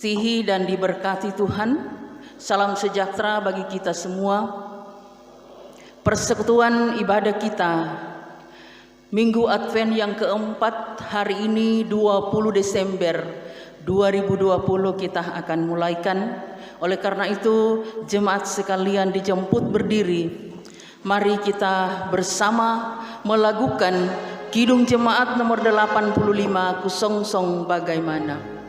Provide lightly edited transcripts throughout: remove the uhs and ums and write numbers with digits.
Dikasihi dan diberkati Tuhan, salam sejahtera bagi kita semua. Persekutuan ibadah kita Minggu Advent yang keempat hari ini 20 Desember 2020 kita akan mulaikan. Oleh karena itu jemaat sekalian dijemput berdiri. Mari kita bersama melakukan Kidung Jemaat nomor 85 Kusongsong Bagaimana.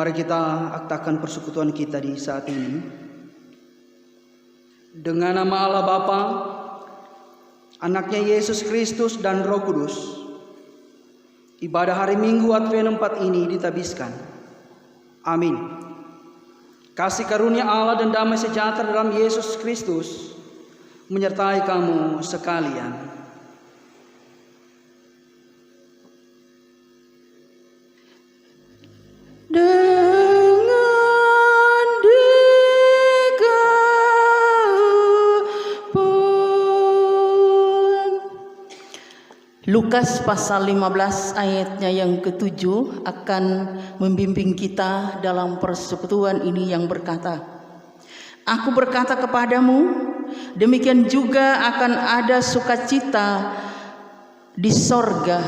Mari kita aktakan persekutuan kita di saat ini. Dengan nama Allah Bapa, Anaknya Yesus Kristus dan Roh Kudus, ibadah hari Minggu Advent 4 ini ditabiskan. Amin. Kasih karunia Allah dan damai sejahtera dalam Yesus Kristus menyertai kamu sekalian. Lukas pasal 15 ayatnya yang ke-7 akan membimbing kita dalam persekutuan ini yang berkata, Aku berkata kepadamu, demikian juga akan ada sukacita di sorga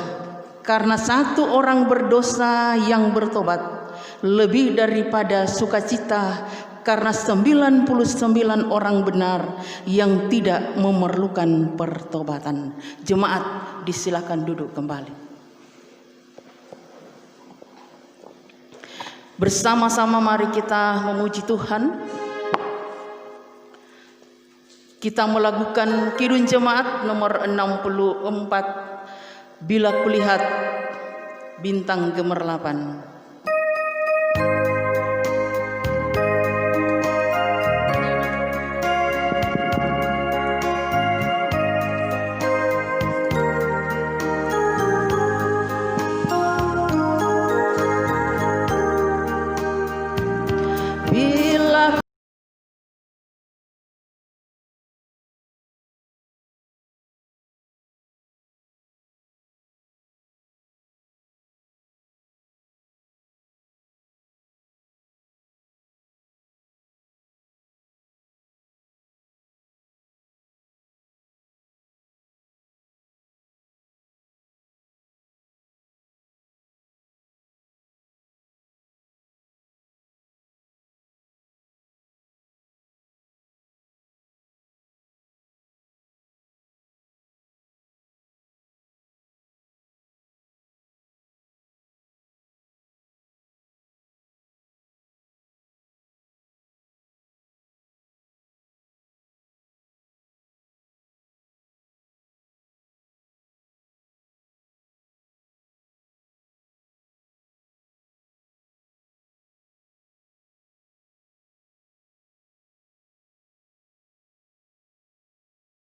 karena satu orang berdosa yang bertobat, lebih daripada sukacita karena 99 orang benar yang tidak memerlukan pertobatan. Jemaat, disilakan duduk kembali. Bersama-sama mari kita memuji Tuhan. Kita melakukan Kidung Jemaat nomor 64, Bila Kulihat Bintang Gemerlapan.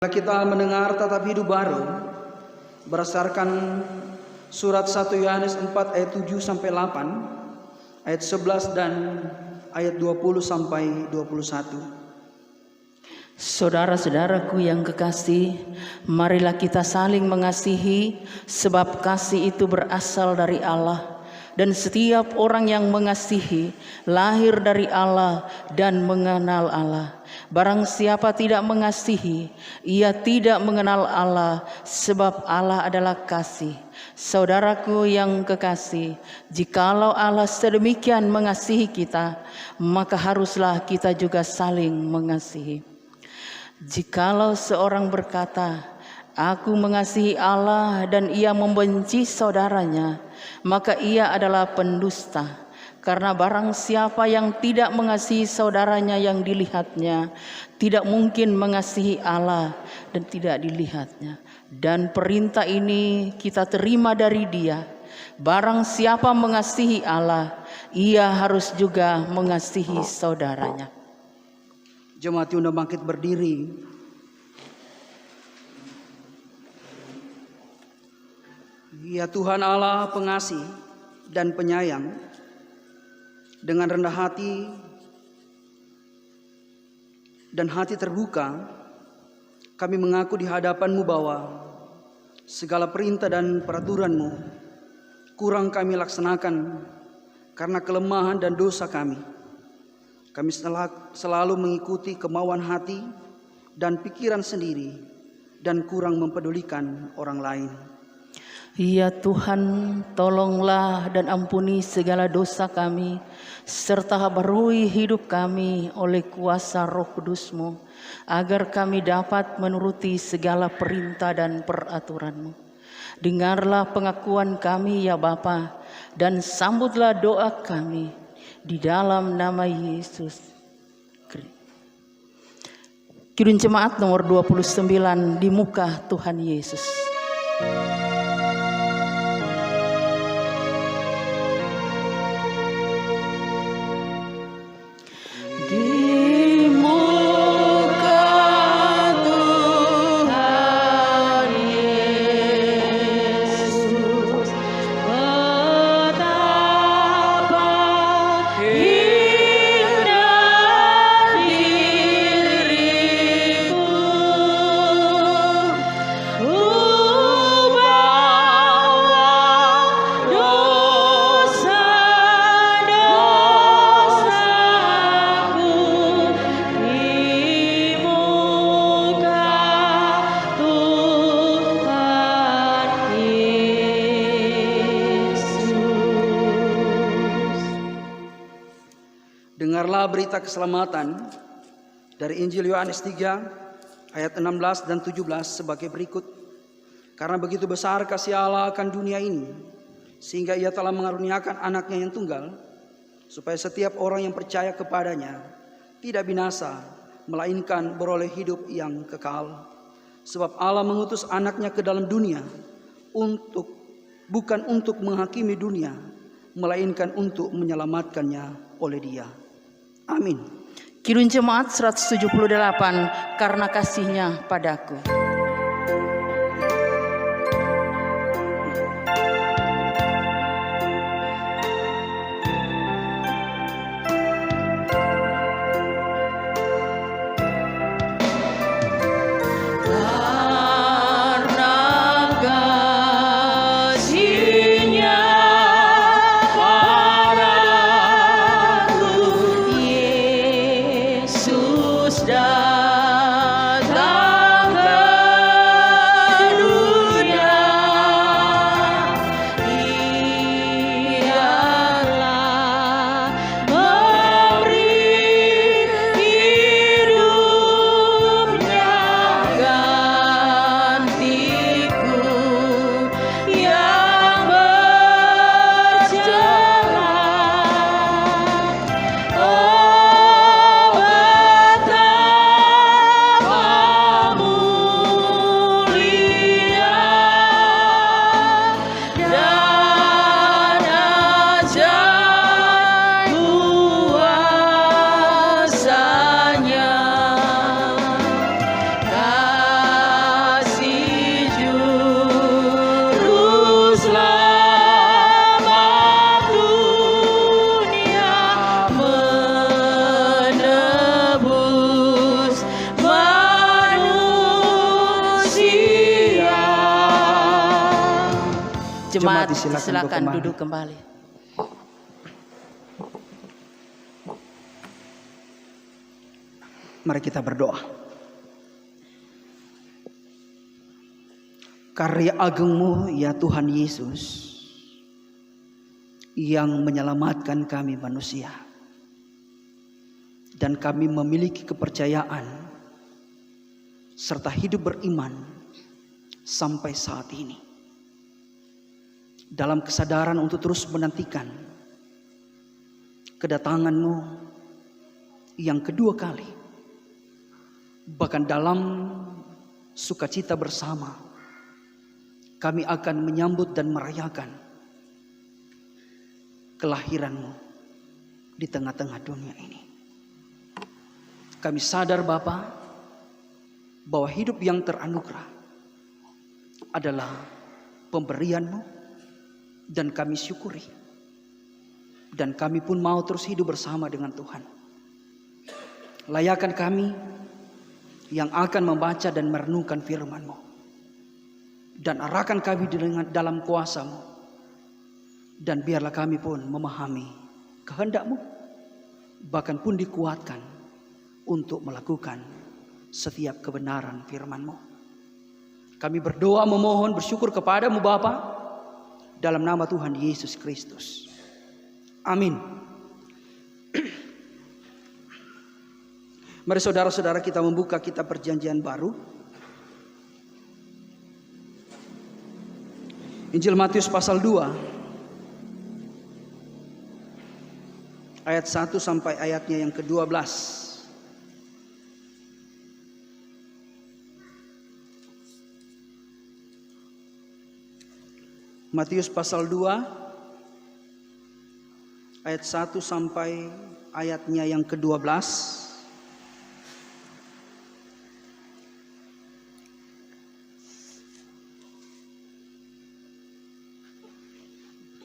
Kita mendengar tatap hidup baru berdasarkan surat 1 Yohanes 4 ayat 7 sampai 8, ayat 11 dan ayat 20 sampai 21. Saudara-saudaraku yang kekasih, marilah kita saling mengasihi, sebab kasih itu berasal dari Allah. Dan setiap orang yang mengasihi lahir dari Allah dan mengenal Allah. Barang siapa tidak mengasihi, ia tidak mengenal Allah, sebab Allah adalah kasih. Saudaraku yang kekasih, jikalau Allah sedemikian mengasihi kita, maka haruslah kita juga saling mengasihi. Jikalau seorang berkata, "Aku mengasihi Allah," dan ia membenci saudaranya, maka ia adalah pendusta. Karena barang siapa yang tidak mengasihi saudaranya yang dilihatnya, tidak mungkin mengasihi Allah dan tidak dilihatnya. Dan perintah ini kita terima dari Dia. Barang siapa mengasihi Allah, ia harus juga mengasihi saudaranya. Jemaat yang sudah bangkit berdiri. Ya Tuhan Allah pengasih dan penyayang, dengan rendah hati dan hati terbuka, kami mengaku di hadapan-Mu bahwa segala perintah dan peraturan-Mu kurang kami laksanakan karena kelemahan dan dosa kami. Kami selalu mengikuti kemauan hati dan pikiran sendiri dan kurang mempedulikan orang lain. Ya Tuhan, tolonglah dan ampuni segala dosa kami, serta barui hidup kami oleh kuasa Roh Kudus-Mu, agar kami dapat menuruti segala perintah dan peraturan-Mu. Dengarlah pengakuan kami ya Bapa, dan sambutlah doa kami di dalam nama Yesus. Kidung Jemaat nomor 29 di muka Tuhan Yesus. Dengarlah berita keselamatan dari Injil Yohanes 3 ayat 16 dan 17 sebagai berikut. Karena begitu besar kasih Allah akan dunia ini, sehingga Ia telah mengaruniakan anaknya yang tunggal, supaya setiap orang yang percaya kepadanya tidak binasa, melainkan beroleh hidup yang kekal. Sebab Allah mengutus anaknya ke dalam dunia bukan untuk menghakimi dunia, melainkan untuk menyelamatkannya oleh Dia. Amin. Kidung Jemaat 178, karena kasih-Nya padaku. Datang Jemaat disilakan silakan berkembang. duduk kembali. Mari kita berdoa. Karya agungmu ya Tuhan Yesus yang menyelamatkan kami manusia. Dan kami memiliki kepercayaan serta hidup beriman sampai saat ini. Dalam kesadaran untuk terus menantikan kedatangan-Mu yang kedua kali. Bahkan dalam sukacita bersama, kami akan menyambut dan merayakan kelahiran-Mu di tengah-tengah dunia ini. Kami sadar Bapa, bahwa hidup yang teranugerah adalah pemberian-Mu, dan kami syukuri. Dan kami pun mau terus hidup bersama dengan Tuhan. Layakan kami yang akan membaca dan merenungkan firman-Mu. Dan arahkan kami dalam kuasa-Mu. Dan biarlah kami pun memahami kehendak-Mu. Bahkan pun dikuatkan untuk melakukan setiap kebenaran firman-Mu. Kami berdoa memohon bersyukur kepada-Mu Bapa, dalam nama Tuhan Yesus Kristus. Amin. Mari saudara-saudara kita membuka kitab Perjanjian Baru. Injil Matius pasal 2. Ayat 1 sampai ayatnya yang ke-12. Matius pasal 2 ayat 1 sampai ayatnya yang ke-12.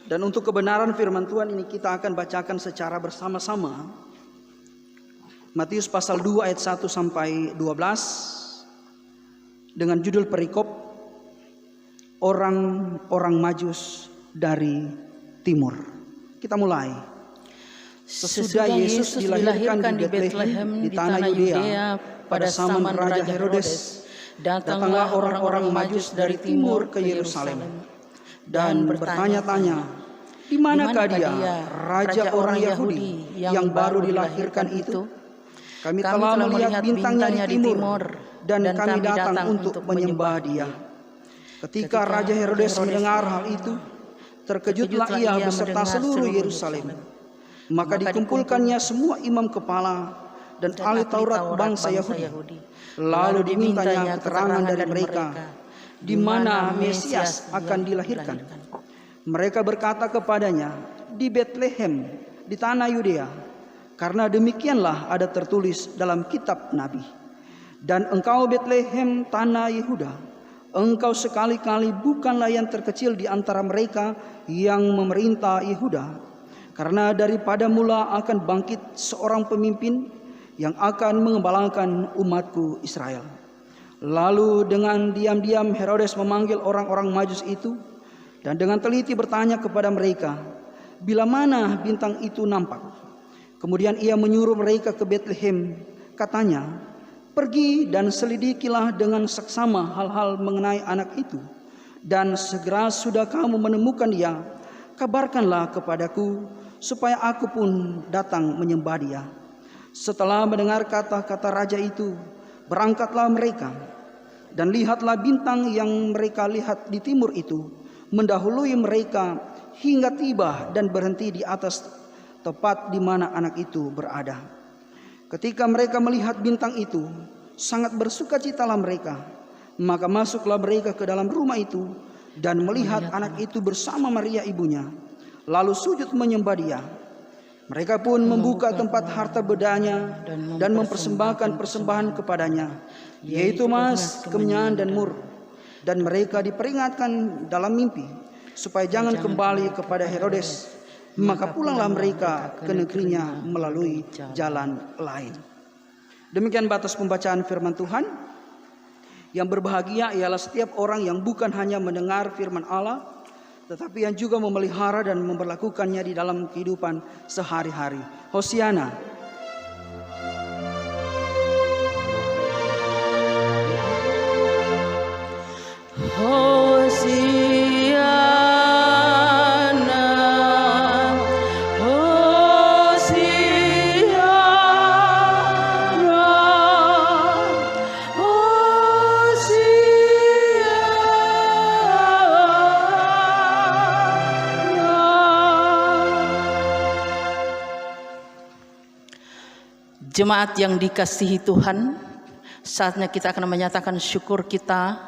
Dan untuk kebenaran firman Tuhan ini kita akan bacakan secara bersama-sama. Matius pasal 2 ayat 1 sampai 12 dengan judul perikop orang-orang Majus dari timur. Kita mulai. Sesudah Yesus dilahirkan di Betlehem di tanah Yudea pada zaman Raja Herodes, datanglah orang-orang Majus dari timur ke Yerusalem dan bertanya-tanya, di manakah dia, raja orang Yahudi yang baru dilahirkan itu? Kami telah melihat bintangnya di timur dan kami datang untuk menyembah dia. Ketika Raja Herodes mendengar hal itu, terkejutlah ia beserta seluruh Yerusalem. Maka dikumpulkannya semua imam kepala dan ahli Taurat bangsa Yahudi. Lalu dimintanya keterangan dari mereka, di mana Mesias akan dilahirkan. Mereka berkata kepadanya, di Betlehem, di tanah Yudea, karena demikianlah ada tertulis dalam kitab Nabi. Dan engkau Betlehem, tanah Yehuda, engkau sekali-kali bukanlah yang terkecil di antara mereka yang memerintah Yehuda. Karena daripada mula akan bangkit seorang pemimpin yang akan mengembalakan umatku Israel. Lalu dengan diam-diam Herodes memanggil orang-orang Majus itu dan dengan teliti bertanya kepada mereka, bila mana bintang itu nampak. Kemudian ia menyuruh mereka ke Betlehem. Katanya, pergi dan selidikilah dengan seksama hal-hal mengenai anak itu. Dan segera sudah kamu menemukan dia, kabarkanlah kepadaku supaya aku pun datang menyembah dia. Setelah mendengar kata-kata raja itu, berangkatlah mereka. Dan lihatlah bintang yang mereka lihat di timur itu mendahului mereka hingga tiba dan berhenti di atas tepat di mana anak itu berada. Ketika mereka melihat bintang itu, sangat bersukacitalah mereka. Maka masuklah mereka ke dalam rumah itu dan melihat anak itu bersama Maria ibunya. Lalu sujud menyembah dia. Mereka pun membuka tempat harta bedanya dan mempersembahkan persembahan kepadanya, yaitu emas, kemenyan dan mur. Dan mereka diperingatkan dalam mimpi supaya jangan kembali kepada Herodes. Maka pulanglah mereka ke negerinya melalui jalan lain. Demikian batas pembacaan firman Tuhan. Yang berbahagia ialah setiap orang yang bukan hanya mendengar firman Allah, tetapi yang juga memelihara dan memperlakukannya di dalam kehidupan sehari-hari. Hosiana. Jemaat yang dikasihi Tuhan, saatnya kita akan menyatakan syukur kita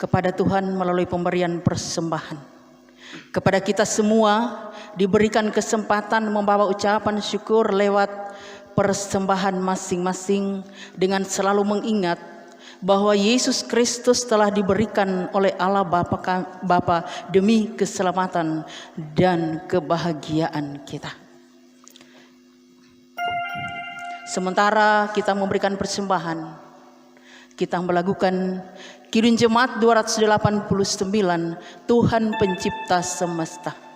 kepada Tuhan melalui pemberian persembahan. Kepada kita semua diberikan kesempatan membawa ucapan syukur lewat persembahan masing-masing dengan selalu mengingat bahwa Yesus Kristus telah diberikan oleh Allah Bapa demi keselamatan dan kebahagiaan kita. Sementara kita memberikan persembahan, kita melakukan Kidung Jemaat 289, Tuhan Pencipta Semesta.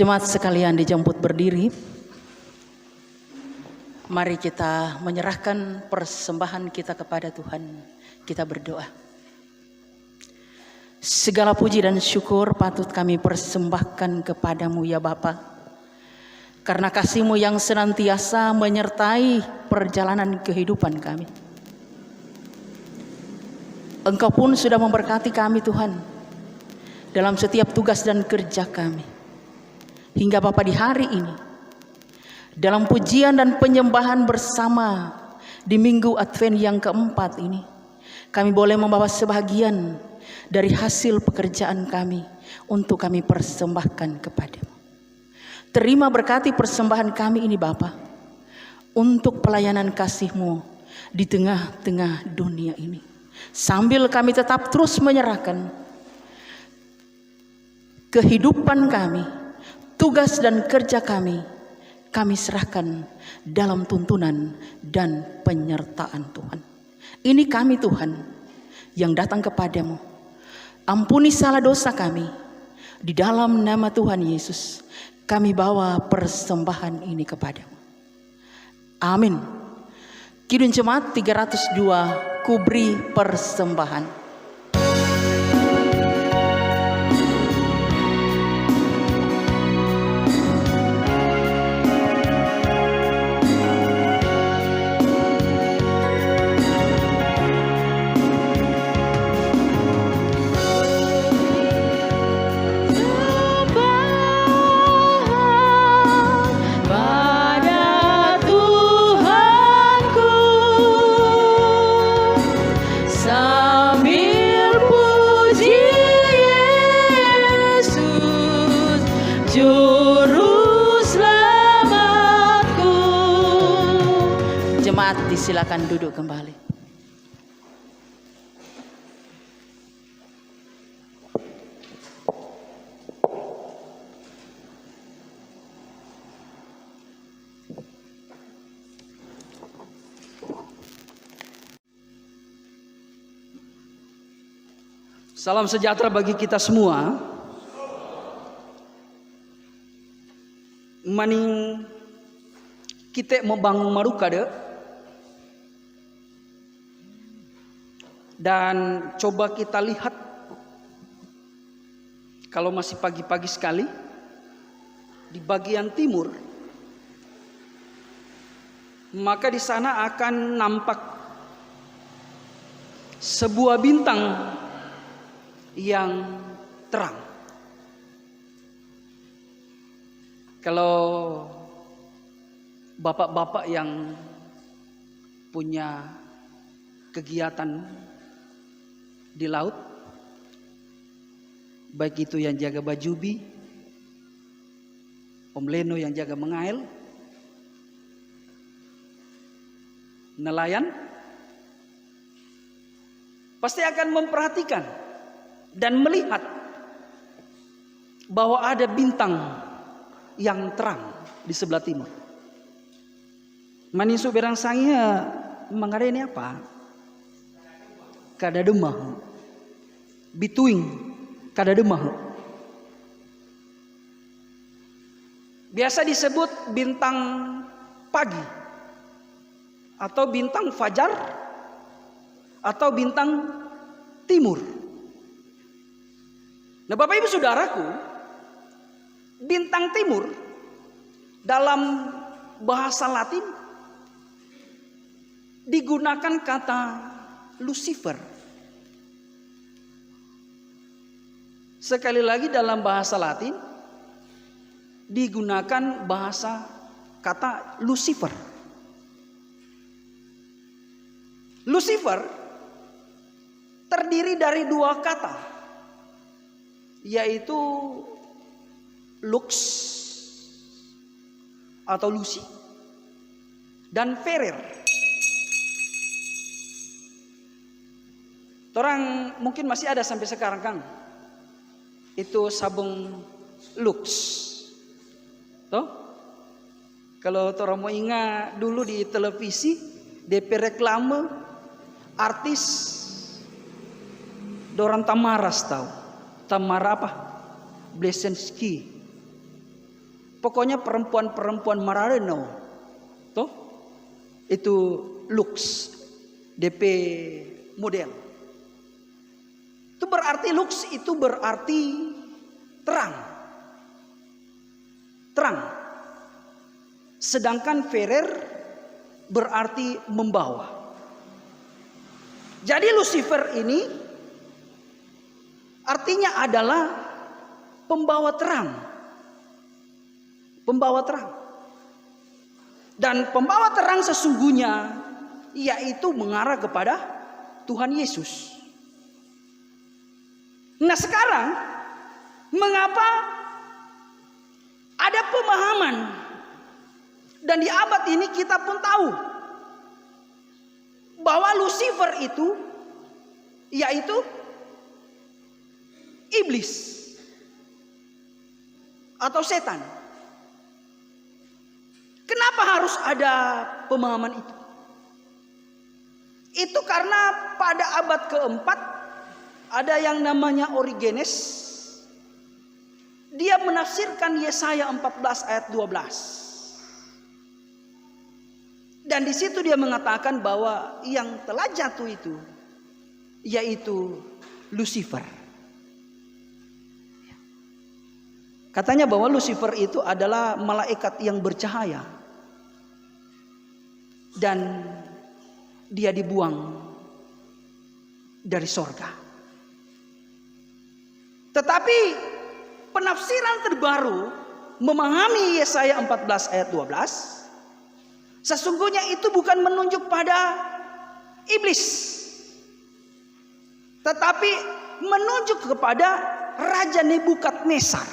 Jemaat sekalian dijemput berdiri. Mari kita menyerahkan persembahan kita kepada Tuhan. Kita berdoa. Segala puji dan syukur patut kami persembahkan kepadamu ya Bapa. karena kasih-Mu yang senantiasa menyertai perjalanan kehidupan kami. Engkau pun sudah memberkati kami Tuhan dalam setiap tugas dan kerja kami. Hingga Bapa di hari ini, dalam pujian dan penyembahan bersama di Minggu Advent yang keempat ini, kami boleh membawa sebagian dari hasil pekerjaan kami untuk kami persembahkan kepada-Mu. Terima berkati persembahan kami ini Bapa, untuk pelayanan kasih-Mu di tengah-tengah dunia ini. Sambil kami tetap terus menyerahkan kehidupan kami, tugas dan kerja kami serahkan dalam tuntunan dan penyertaan Tuhan. Ini kami Tuhan yang datang kepadamu. Ampuni salah dosa kami. Di dalam nama Tuhan Yesus kami bawa persembahan ini kepadamu. Amin. Kidung Jemaat 302, kubri persembahan. Silakan duduk kembali. Salam sejahtera bagi kita semua. Maning kita mau bangun marukade. Dan coba kita lihat, kalau masih pagi-pagi sekali, di bagian timur, maka di sana akan nampak sebuah bintang yang terang. Kalau bapak-bapak yang punya kegiatan di laut, baik itu yang jaga bajubi, Om Leno yang jaga mengail, nelayan, pasti akan memperhatikan dan melihat bahwa ada bintang yang terang di sebelah timur. Manisu berang sangnya mengada ini apa? Kada demah, bituing kada demah. Biasa disebut bintang pagi, atau bintang fajar, atau bintang timur. Nah, Bapak Ibu Saudaraku, bintang timur dalam bahasa Latin digunakan kata Lucifer. Sekali lagi, dalam bahasa Latin digunakan bahasa kata Lucifer. Lucifer terdiri dari dua kata, yaitu lux atau Lucy dan Ferrer. Orang mungkin masih ada sampai sekarang, Kang. Itu sabung Lux. Toh? Kalau orang mau ingat dulu di televisi, DP reklame artis Doran Tamaras, tahu? Tamara apa? Blesensky. Pokoknya perempuan-perempuan Marareno. Toh? Itu Lux. DP model. Itu berarti lux, itu berarti terang. Terang. sedangkan Ferer berarti membawa. Jadi Lucifer ini artinya adalah pembawa terang. Pembawa terang. Dan pembawa terang sesungguhnya yaitu mengarah kepada Tuhan Yesus. Nah sekarang mengapa ada pemahaman, dan di abad ini kita pun tahu bahwa Lucifer itu yaitu iblis atau setan. Kenapa harus ada pemahaman itu? Itu karena pada abad keempat ada yang namanya Origenes. Dia menafsirkan Yesaya 14 ayat 12. Dan di situ dia mengatakan bahwa yang telah jatuh itu yaitu Lucifer. Katanya bahwa Lucifer itu adalah malaikat yang bercahaya. Dan dia dibuang dari sorga. Tetapi penafsiran terbaru memahami Yesaya 14 ayat 12, sesungguhnya itu bukan menunjuk pada iblis, tetapi menunjuk kepada Raja Nebukadnezar.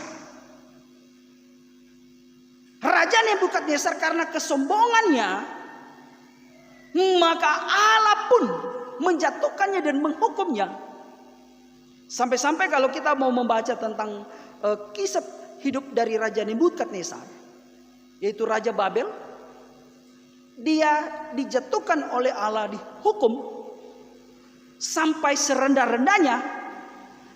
Raja Nebukadnezar karena kesombongannya, maka Allah pun menjatuhkannya dan menghukumnya. Sampai-sampai kalau kita mau membaca tentang kisah hidup dari Raja Nebukadnezar, yaitu Raja Babel, dia dijatuhkan oleh Allah, dihukum sampai serendah-rendahnya.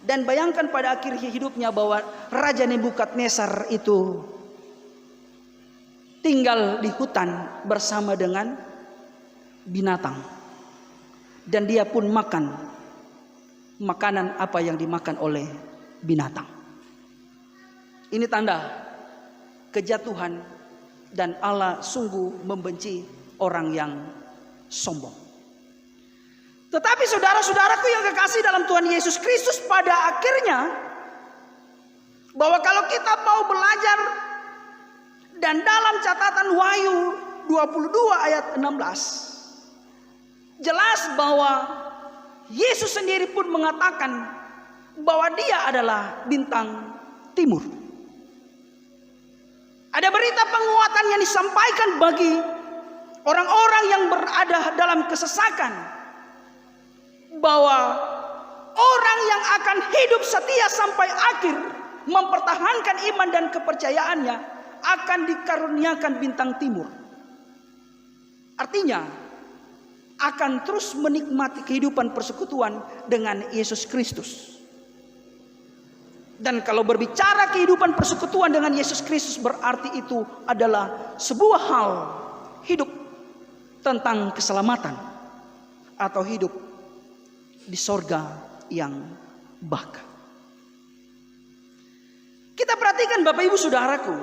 Dan bayangkan pada akhir hidupnya bahwa Raja Nebukadnezar itu tinggal di hutan bersama dengan binatang, dan dia pun makan makanan apa yang dimakan oleh binatang. Ini tanda kejatuhan, dan Allah sungguh membenci orang yang sombong. Tetapi saudara-saudaraku yang kekasih dalam Tuhan Yesus Kristus, pada akhirnya bahwa kalau kita mau belajar, dan dalam catatan Wahyu 22 ayat 16 jelas bahwa Yesus sendiri pun mengatakan bahwa dia adalah bintang timur. Ada berita penguatan yang disampaikan bagi orang-orang yang berada dalam kesesakan, bahwa orang yang akan hidup setia sampai akhir, mempertahankan iman dan kepercayaannya, akan dikaruniakan bintang timur. Artinya akan terus menikmati kehidupan persekutuan dengan Yesus Kristus. Dan kalau berbicara kehidupan persekutuan dengan Yesus Kristus, berarti itu adalah sebuah hal hidup tentang keselamatan, atau hidup di sorga yang baka. Kita perhatikan Bapak Ibu Saudaraku,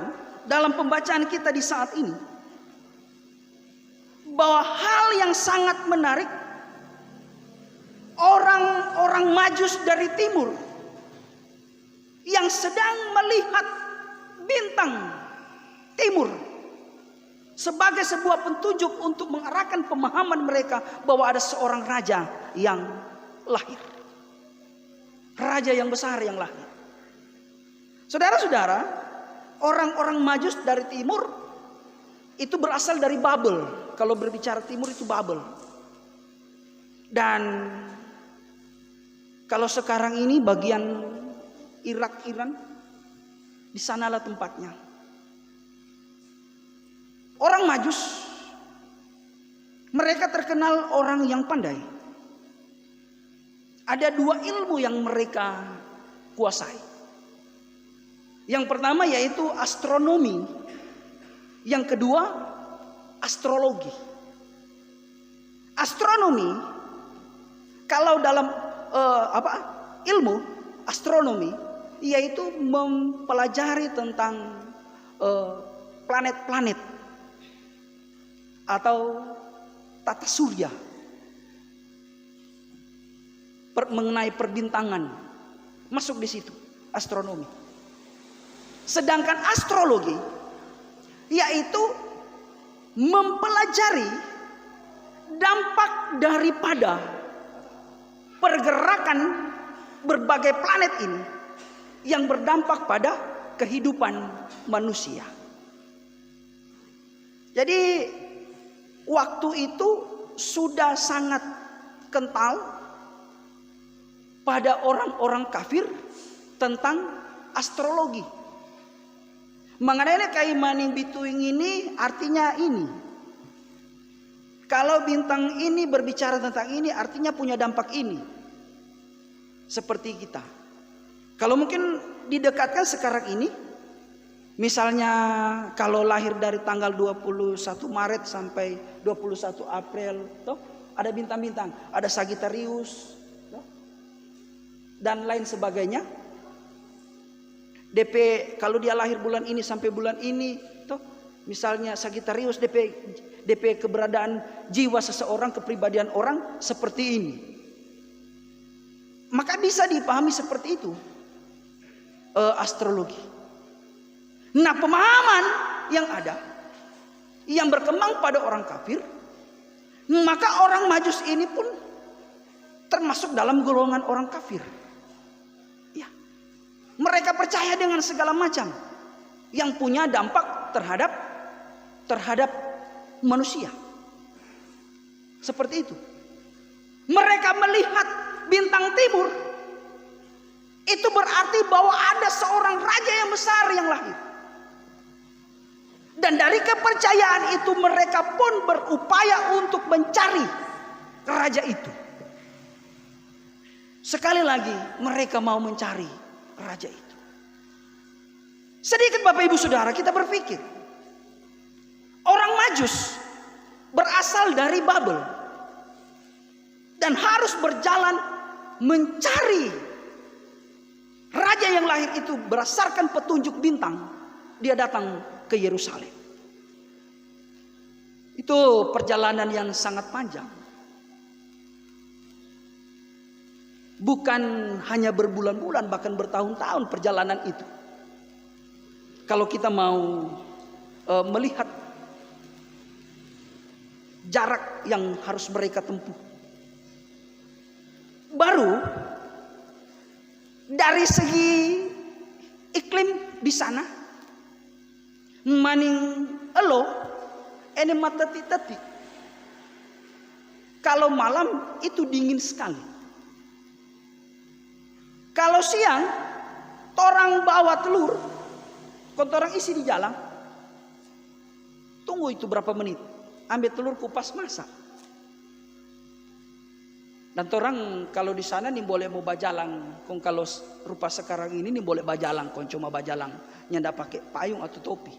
dalam pembacaan kita di saat ini, bahwa hal yang sangat menarik, orang-orang Majus dari timur yang sedang melihat bintang timur sebagai sebuah petunjuk untuk mengarahkan pemahaman mereka bahwa ada seorang raja yang lahir, raja yang besar yang lahir. Saudara-saudara, orang-orang Majus dari timur itu berasal dari Babel. Kalau berbicara timur itu Babel. Dan kalau sekarang ini bagian Irak, Iran, di sanalah tempatnya. Orang Majus, mereka terkenal orang yang pandai. Ada dua ilmu yang mereka kuasai. Yang pertama yaitu astronomi. Yang kedua astrologi. Astronomi, kalau dalam ilmu astronomi, yaitu mempelajari tentang planet-planet atau tata surya, mengenai perbintangan, masuk di situ astronomi. Sedangkan astrologi yaitu mempelajari dampak daripada pergerakan berbagai planet ini yang berdampak pada kehidupan manusia. Jadi waktu itu sudah sangat kental pada orang-orang kafir tentang astrologi. Mengenai kai maning bituing ini artinya ini. Kalau bintang ini berbicara tentang ini artinya punya dampak ini. Seperti kita. Kalau mungkin didekatkan sekarang ini, misalnya kalau lahir dari tanggal 21 Maret sampai 21 April, toh ada bintang-bintang, ada Sagittarius, toh, dan lain sebagainya. DP kalau dia lahir bulan ini sampai bulan ini, toh misalnya Sagittarius DP keberadaan jiwa seseorang, kepribadian orang seperti ini. Maka bisa dipahami seperti itu astrologi. Nah, pemahaman yang ada yang berkembang pada orang kafir, maka orang Majus ini pun termasuk dalam golongan orang kafir. Mereka percaya dengan segala macam yang punya dampak terhadap manusia. Seperti itu. Mereka melihat bintang timur, itu berarti bahwa ada seorang raja yang besar yang lahir. Dan dari kepercayaan itu mereka pun berupaya untuk mencari raja itu. Sekali lagi mereka mau mencari raja itu. Sedikit Bapak Ibu Saudara kita berpikir, orang Majus berasal dari Babel dan harus berjalan mencari raja yang lahir itu berdasarkan petunjuk bintang. Dia datang ke Yerusalem. Itu perjalanan yang sangat panjang. Bukan hanya berbulan-bulan, bahkan bertahun-tahun perjalanan itu. Kalau kita mau melihat jarak yang harus mereka tempuh. Baru dari segi iklim di sana, maning elo, ini matati-tati. Kalau malam itu dingin sekali. Kalau siang, torang bawa telur, kontorang isi di jalan. Tunggu itu berapa menit, ambil telur kupas masak. Dan torang kalau di sana nih boleh mau bajalang, kong kalau rupa sekarang ini nih boleh bajalang, kong cuma bajalang, nyanda pakai payung atau topi.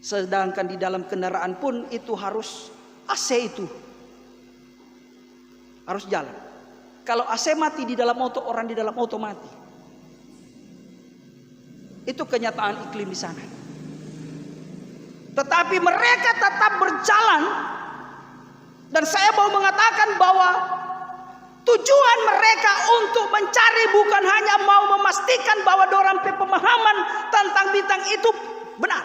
Sedangkan di dalam kendaraan pun itu harus AC itu, harus jalan. Kalau AC mati di dalam auto, orang di dalam auto mati. Itu kenyataan iklim di sana. Tetapi mereka tetap berjalan. Dan saya mau mengatakan bahwa tujuan mereka untuk mencari bukan hanya mau memastikan bahwa dorang pemahaman tentang bintang itu benar.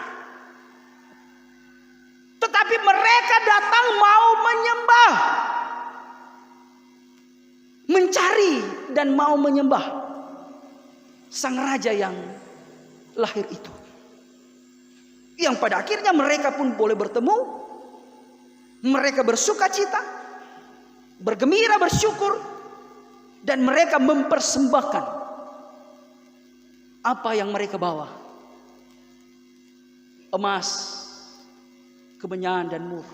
Tetapi mereka datang mau menyembah. Mencari dan mau menyembah sang raja yang lahir itu. Yang pada akhirnya mereka pun boleh bertemu. Mereka bersuka cita, bergembira, bersyukur. Dan mereka mempersembahkan apa yang mereka bawa. Emas, kemenyan dan mur.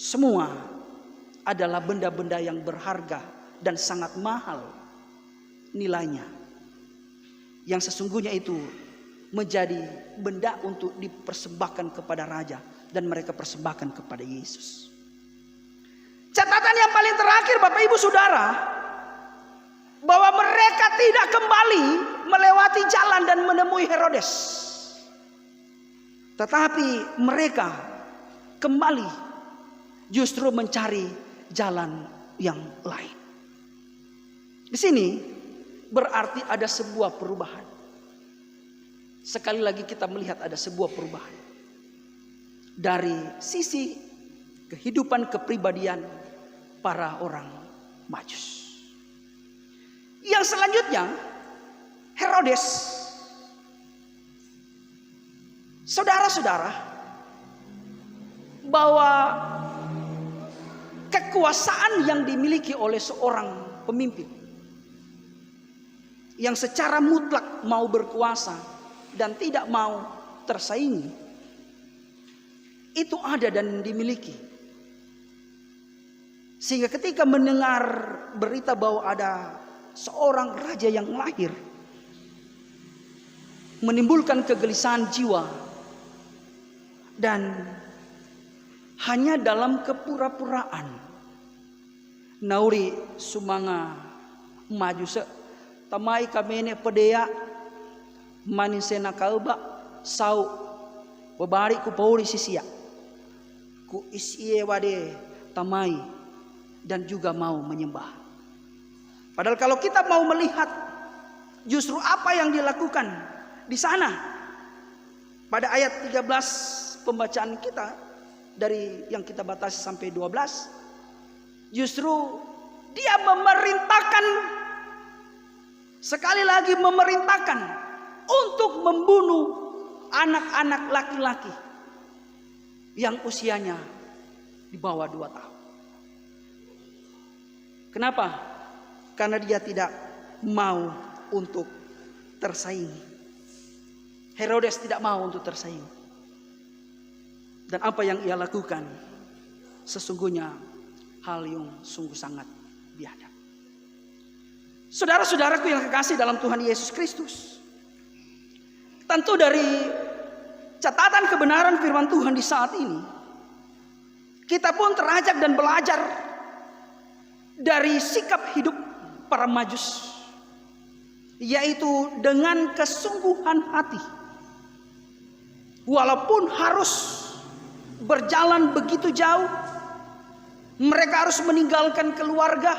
Semua adalah benda-benda yang berharga dan sangat mahal nilainya. Yang sesungguhnya itu menjadi benda untuk dipersembahkan kepada raja. Dan mereka persembahkan kepada Yesus. Catatan yang paling terakhir Bapak Ibu Saudara, bahwa mereka tidak kembali melewati jalan dan menemui Herodes. Tetapi mereka kembali justru mencari jalan yang lain. Di sini berarti ada sebuah perubahan. Sekali lagi kita melihat ada sebuah perubahan dari sisi kehidupan kepribadian para orang Majus. Yang selanjutnya Herodes. Saudara-saudara, bahwa kekuasaan yang dimiliki oleh seorang pemimpin yang secara mutlak mau berkuasa dan tidak mau tersaingi, itu ada dan dimiliki. Sehingga ketika mendengar berita bahwa ada seorang raja yang lahir, menimbulkan kegelisahan jiwa. Dan hanya dalam kepura-puraan nauri sumanga maju se tamai kamene pedea manisena kauba sau babari ku pauri sisia ku isie wade tamai dan juga mau menyembah. Padahal kalau kita mau melihat justru apa yang dilakukan di sana pada ayat 13 pembacaan kita dari yang kita batasi sampai 12, justru dia memerintahkan, sekali lagi memerintahkan untuk membunuh anak-anak laki-laki yang usianya di bawah 2 tahun. Kenapa? Karena dia tidak mau untuk tersaingi. Herodes tidak mau untuk tersaingi. Dan apa yang ia lakukan sesungguhnya hal yang sungguh sangat biadab. Saudara-saudaraku yang kekasih dalam Tuhan Yesus Kristus, tentu dari catatan kebenaran firman Tuhan di saat ini, kita pun terajak dan belajar dari sikap hidup para Majus, yaitu dengan kesungguhan hati. Walaupun harus berjalan begitu jauh, mereka harus meninggalkan keluarga,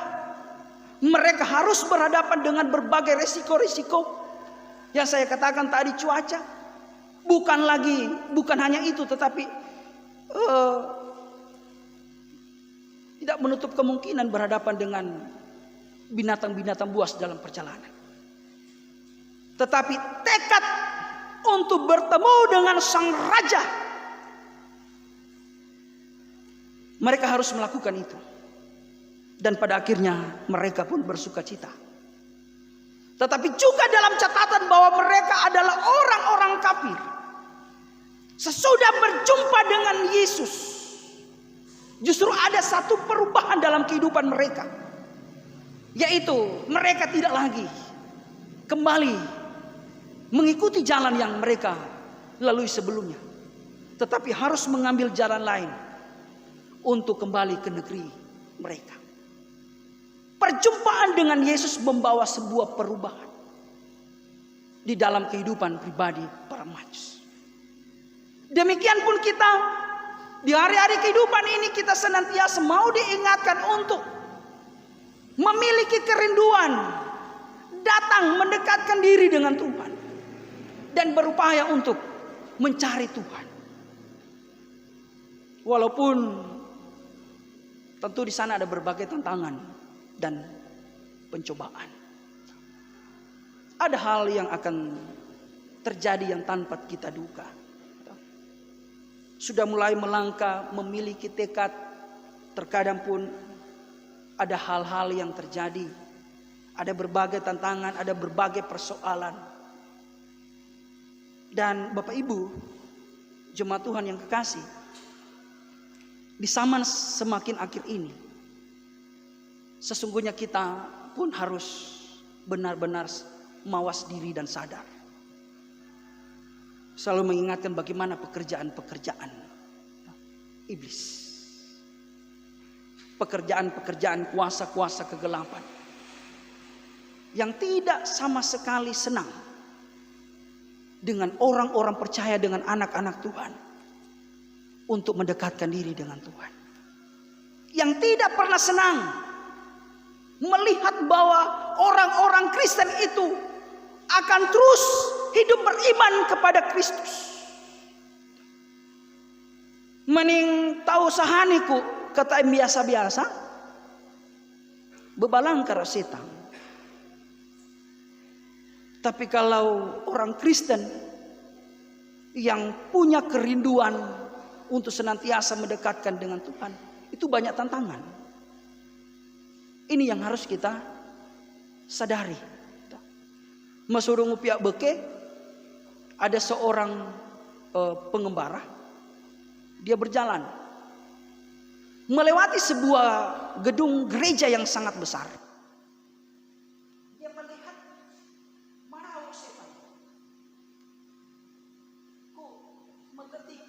mereka harus berhadapan dengan berbagai resiko-resiko yang saya katakan tadi, cuaca, bukan hanya itu, tetapi tidak menutup kemungkinan berhadapan dengan binatang-binatang buas dalam perjalanan. Tetapi tekad untuk bertemu dengan sang raja, mereka harus melakukan itu. Dan pada akhirnya mereka pun bersuka cita. Tetapi juga dalam catatan bahwa mereka adalah orang-orang kafir. Sesudah berjumpa dengan Yesus, justru ada satu perubahan dalam kehidupan mereka. Yaitu mereka tidak lagi kembali mengikuti jalan yang mereka lalui sebelumnya. Tetapi harus mengambil jalan lain untuk kembali ke negeri mereka. Perjumpaan dengan Yesus membawa sebuah perubahan di dalam kehidupan pribadi para Majus. Demikian pun kita di hari-hari kehidupan ini, kita senantiasa mau diingatkan untuk memiliki kerinduan datang mendekatkan diri dengan Tuhan dan berupaya untuk mencari Tuhan. Walaupun tentu di sana ada berbagai tantangan dan pencobaan. Ada hal yang akan terjadi yang tanpa kita duga. Sudah mulai melangkah, memiliki tekad, terkadang pun ada hal-hal yang terjadi. Ada berbagai tantangan, ada berbagai persoalan. Dan Bapak Ibu, jemaat Tuhan yang kekasih, di zaman semakin akhir ini, sesungguhnya kita pun harus benar-benar mawas diri dan sadar. Selalu mengingatkan bagaimana pekerjaan-pekerjaan iblis. Pekerjaan-pekerjaan kuasa-kuasa kegelapan yang tidak sama sekali senang dengan orang-orang percaya, dengan anak-anak Tuhan. untuk mendekatkan diri dengan Tuhan. Yang tidak pernah senang melihat bahwa orang-orang Kristen itu akan terus hidup beriman kepada Kristus. Mending tahu sahaniku kata biasa-biasa bebalang karo setan. Tapi kalau orang Kristen yang punya kerinduan untuk senantiasa mendekatkan dengan Tuhan, itu banyak tantangan. Ini yang harus kita sadari. Masurungu pihak beke, ada seorang pengembara, dia berjalan melewati sebuah gedung gereja yang sangat besar. Dia melihat mana awak setan, kok menggetik.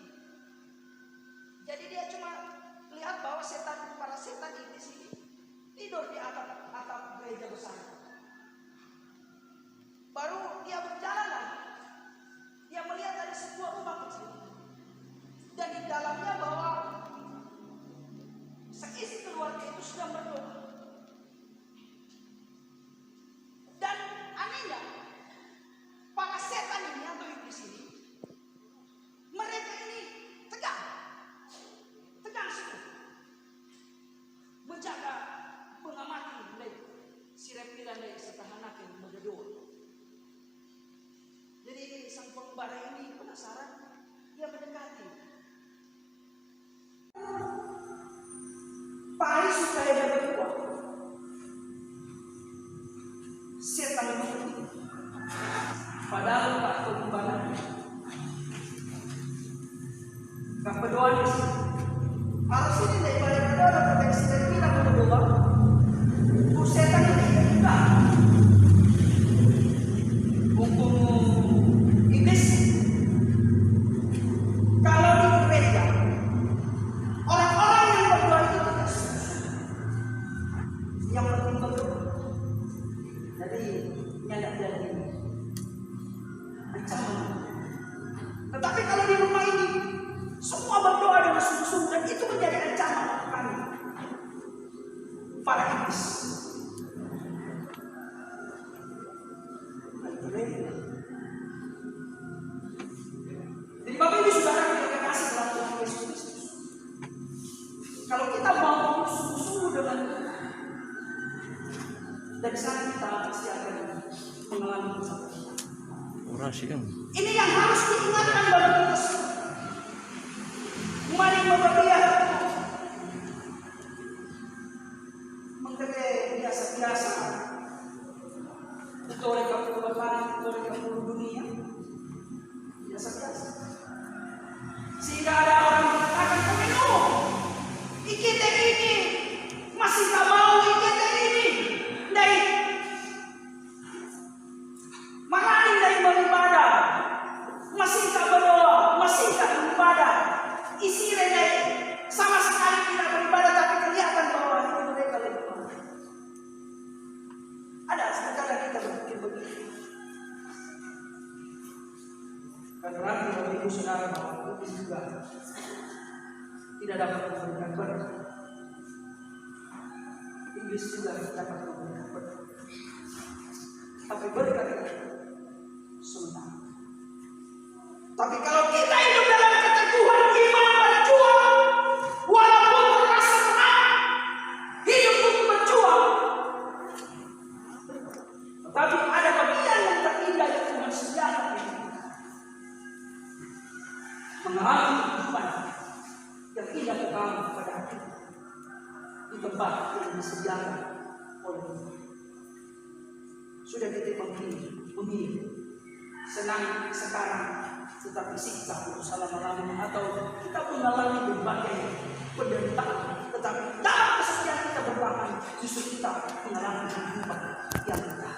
Jadi dia cuma lihat bahwa para setan ini di sini tidur di atap gereja besar. Baru dia berjalan lagi. Dia melihat ada sebuah rumah kecil. Dan di dalamnya bahwa seisi keluarga itu sudah berdoa. Dan anehnya, para setan ini atau iblis ini, mereka ini tegang sekali, menjaga, mengamati sirep-piran dari setahanak yang berdoa. Jadi sang pengembara ini penasaran, dia mendekati. Pai supaya dia berdua. Setan ini. Padahal Pak pengembara gak berdoa di sini. Harus ini daripada berdoa dapat yang sedang bilang berdoa. Setan ini juga. Hukum iblis. Kalau di gereja orang-orang yang berdoa itu tidak susah. Yang penting berdoa. Jadi nyadak jadi ancaman. Tetapi kalau di rumah ini semua berdoa dengan sungguh-sungguh dan itu menjadi ancaman kami para iblis. Jadi Bapak Ibu Saudara yang dikasihi dalam Tuhan Yesus Kristus, kalau kita mau sungguh-sungguh dengan Tuhan, dari sana kita pasti akan mengalami kesabaran. Ini yang harus diingatkan bagi kita semua. Mari Bapak lihat, mengerti biasa-biasa. Itu oleh kapal oleh kapal dunia biasa-biasa. Sehingga ada orang mengatakan, "Komenong, ikite ini masih tak mau ikite ini." Dari marani dari beribadah, masih tak berdoa, masih tak beribadah. Isi dari sama sekali tidak beribadah, tapi kelihatan bahwa itu mereka lebih baik. Ada sekadar kita berpikir begitu. Karena Bapak Ibu Saudara bahwa iblis juga tidak dapat memberikan berkat. Iblis juga dapat memberikan berkat. Tapi berkat itu sementara. Tapi kalau kita hidup dalam keteguhan iman berjuang, walaupun terasa berat, hidup untuk berjuang. Tetapi ada bagian yang terindah yang Tuhan sediakan ini. Mengalami kehidupan yang indah kekal pada hati di tempat yang disediakan oleh Tuhan. Sudah kita memilih senang sekarang tetapi siksa selama-lamanya, atau kita mengalami berbagai penderitaan tetapi dalam kesediaan kita berlahan justru kita mengalami kehidupan yang indah.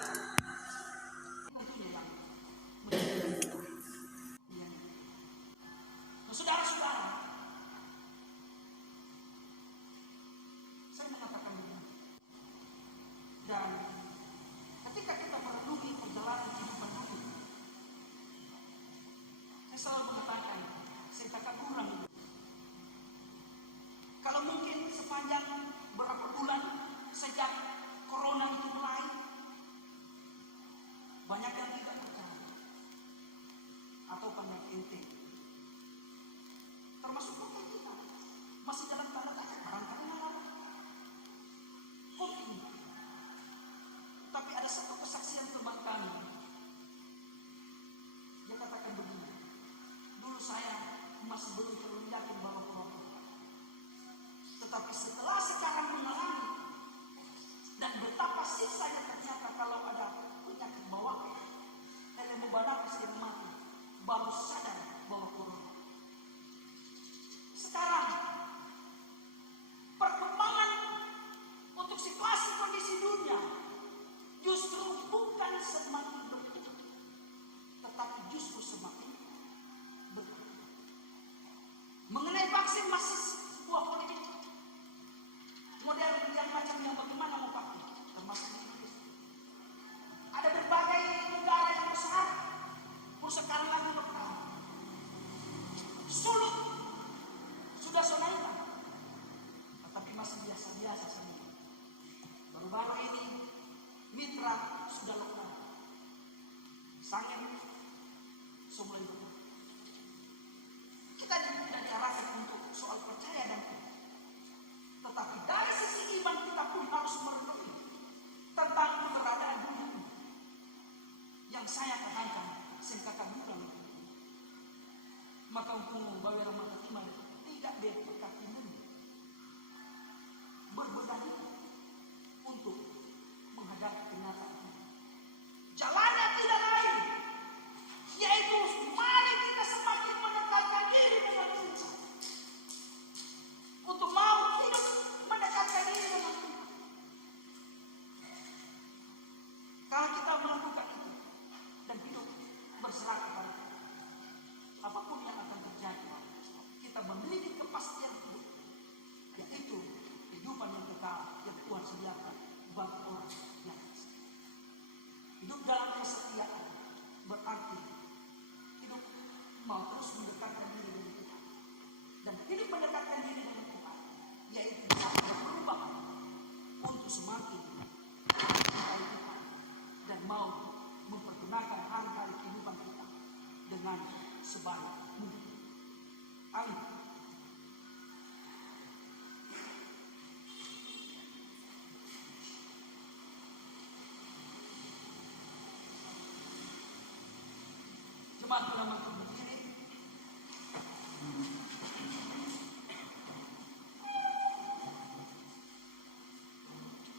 Saudara-saudara, saya mengatakan begini, dan ketika kita merenungi perjalanan kehidupan hidup, saya selalu mengatakan, saya katakan kurang masih belum terlalu yakin bahwa Tuhan. Tetapi setelah sekarang mengalami dan betapa siksanya ternyata kalau ada penyakit bawaan, beban nafas yang mati, baru sadar bahwa Tuhan. Sekarang perkembangan untuk situasi kondisi dunia justru bukan semakin berkurang, tetapi justru semakin berkurang. Mengenai vaksin masih sebuah politik model yang macam yang bagaimana mau pakai, termasuk Indonesia. Ada berbagai negara yang besar, sekarang lagi berperang. Sulut sudah sonaikan, tetapi masih biasa-biasa saja. Baru-baru ini mitra sudah lokal, sangat semua itu. Kita tidak diarahkan untuk soal percaya dan tidak. Tetapi dari sisi iman kita pun harus merenungi tentang keberadaan dunia ini yang saya katakan singkatan bukan. Maka hukum bahwa mata iman tidak berpekat iman berbedani untuk menghadapi kenyataan. Jalannya tidak lain, yaitu mari kita semakin mendekatkan diri dengan Tuhan. Untuk mau hidup mendekatkan diri dengan Tuhan. Kalau kita melakukan itu dan hidup berserah kepada Tuhan, apapun yang akan terjadi, kita memiliki kepastian hidup, yaitu kehidupan yang kekal yang Tuhan sediakan bagi orang yang hidup dalam kesetiaan. Berarti hidup mau terus mendekatkan diri dengan Tuhan, dan hidup mendekatkan diri dengan Tuhan, yaitu bisa berubah untuk semakin mencintai Tuhan dan mau mempergunakan hari-hari kehidupan kita dengan sebaik mungkin. Amin. Jemaat ulama berdiri.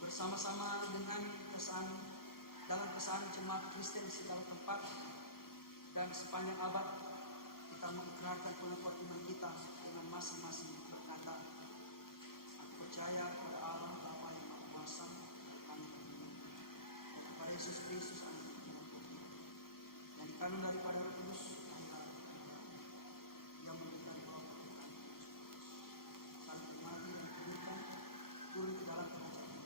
Bersama-sama dengan dalam kesan jemaat Kristen di segala tempat dan sepanjang abad, kita mengikrarkan pengakuan iman kita dengan masing-masing berkata, aku percaya kepada Allah Bapa yang Maha Kuasa, kami dan kepada Yesus Kristus Anak Tuhan yang dikandung daripada Roh Kudus yang memberikan roh Tuhan saling mati dan diberikan turun ke dalam kerajaan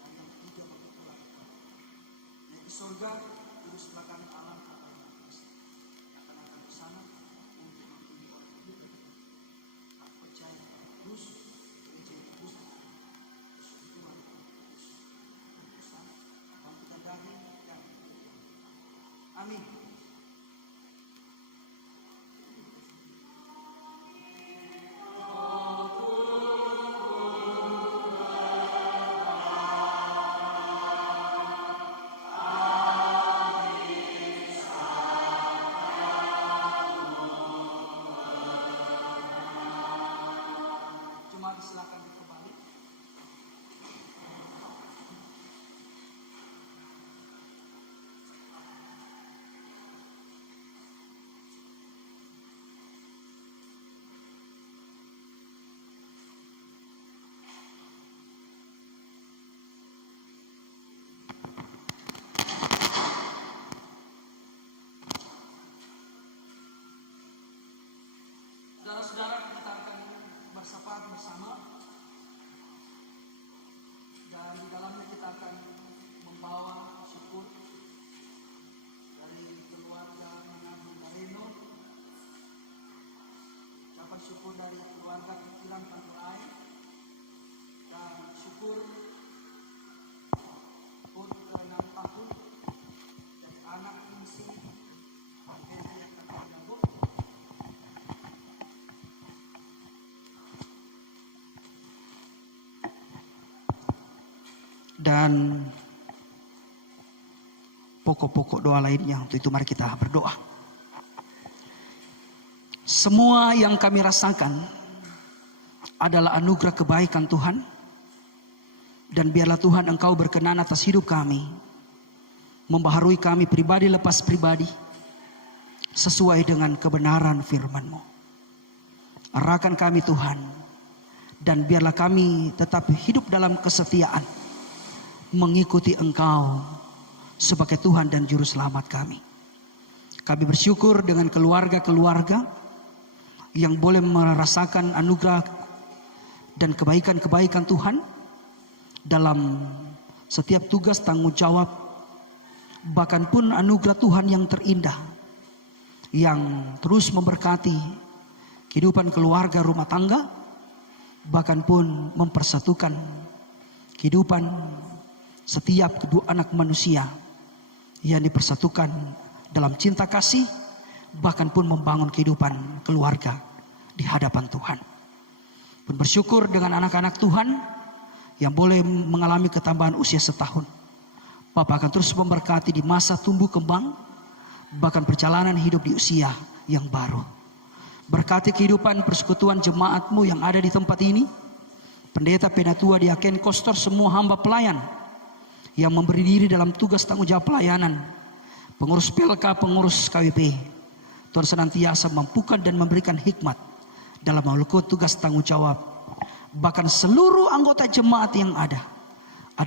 dan yang ketiga berpulang yaitu surga terus makan alam atau akan ke sana untuk mempunyai orang hidup. Aku percaya terus gereja terus itu terus bangkitan dari yang amin. Silakan kembali. Saudara-saudara, kita akan bersapa bersama. Dan di dalamnya kita akan membawa syukur dari keluarga Manado Bareno, ucapan syukur dari keluarga Pikiran Pantai, dan syukur untuk ke-6 tahun dari anak Insi Henry yang akan bergabung. Dan pokok-pokok doa lainnya. Untuk itu mari kita berdoa. Semua yang kami rasakan adalah anugerah kebaikan Tuhan. Dan biarlah Tuhan Engkau berkenan atas hidup kami, membaharui kami pribadi lepas pribadi sesuai dengan kebenaran firman-Mu. Arahkan kami Tuhan, dan biarlah kami tetap hidup dalam kesetiaan, mengikuti Engkau sebagai Tuhan dan Juru Selamat kami. Kami bersyukur dengan keluarga-keluarga yang boleh merasakan anugerah dan kebaikan-kebaikan Tuhan dalam setiap tugas tanggung jawab, bahkan pun anugerah Tuhan yang terindah yang terus memberkati kehidupan keluarga rumah tangga, bahkan pun mempersatukan kehidupan setiap kedua anak manusia yang dipersatukan dalam cinta kasih, bahkan pun membangun kehidupan keluarga di hadapan Tuhan. Pun bersyukur dengan anak-anak Tuhan yang boleh mengalami ketambahan usia setahun. Bapak akan terus memberkati di masa tumbuh kembang, bahkan perjalanan hidup di usia yang baru. Berkati kehidupan persekutuan jemaat-Mu yang ada di tempat ini, pendeta, penatua, diaken, kostor, semua hamba pelayan yang memberi diri dalam tugas tanggung jawab pelayanan, pengurus PLK, pengurus KWP. Tuhan senantiasa mampukan dan memberikan hikmat dalam melakukan tugas tanggung jawab. Bahkan seluruh anggota jemaat yang ada